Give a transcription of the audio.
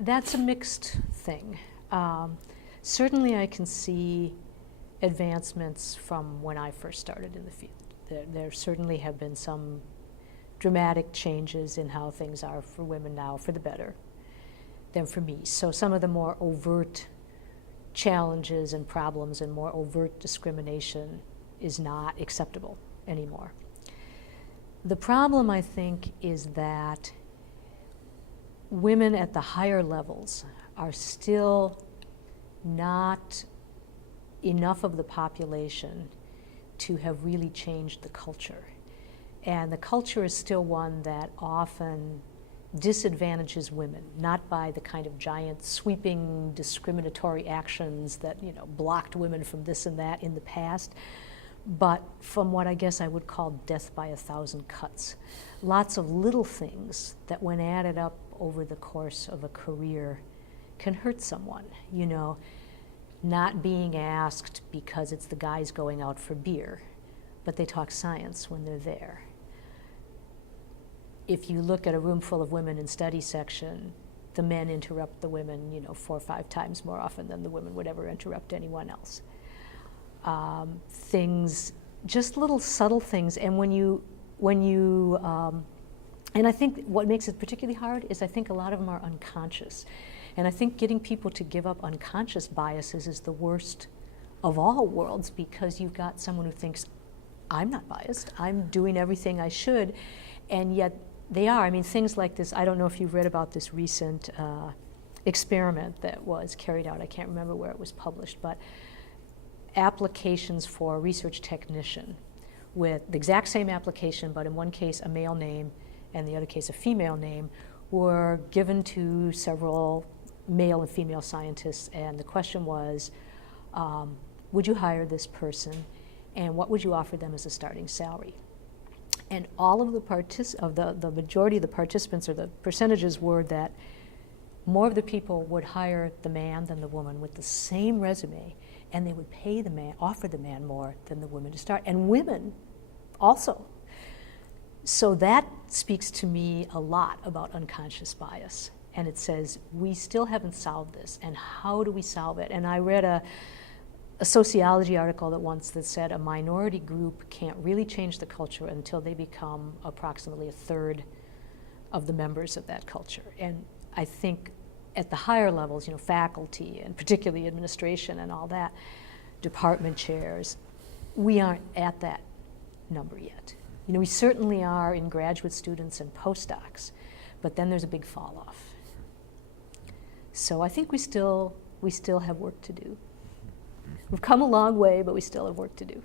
That's a mixed thing. Certainly I can see advancements from when I first started in the field. There certainly have been some dramatic changes in how things are for women now, for the better, than for me. So some of the more overt challenges and problems and more overt discrimination is not acceptable anymore. The problem, I think, is that women at the higher levels are still not enough of the population to have really changed the culture. And the culture is still one that often disadvantages women, not by the kind of giant sweeping discriminatory actions that, you know, blocked women from this and that in the past, but from what I guess I would call death by 1,000 cuts. Lots of little things that when added up over the course of a career can hurt someone, you know, not being asked because it's the guys going out for beer, but they talk science when they're there. If you look at a room full of women in study section, the men interrupt the women, you know, 4 or 5 times more often than the women would ever interrupt anyone else. Things, just little subtle things, and and I think what makes it particularly hard is I think a lot of them are unconscious. And I think getting people to give up unconscious biases is the worst of all worlds, because you've got someone who thinks, I'm not biased, I'm doing everything I should, and yet they are. I mean, things like this, I don't know if you've read about this recent experiment that was carried out, I can't remember where it was published, but applications for a research technician with the exact same application, but in one case a male name and the other case a female name, were given to several male and female scientists, and the question was, would you hire this person, and what would you offer them as a starting salary? And all of the majority of the participants, or the percentages, were that more of the people would hire the man than the woman with the same resume, and they would pay the man, offer the man more than the woman to start, and women also. So that speaks to me a lot about unconscious bias. And it says, we still haven't solved this, and how do we solve it? And I read a sociology article that said a minority group can't really change the culture until they become approximately 1/3 of the members of that culture. And I think at the higher levels, you know, faculty and particularly administration and all that, department chairs, we aren't at that number yet. You know, we certainly are in graduate students and postdocs, but then there's a big fall off. So I think we still have work to do. We've come a long way, but we still have work to do.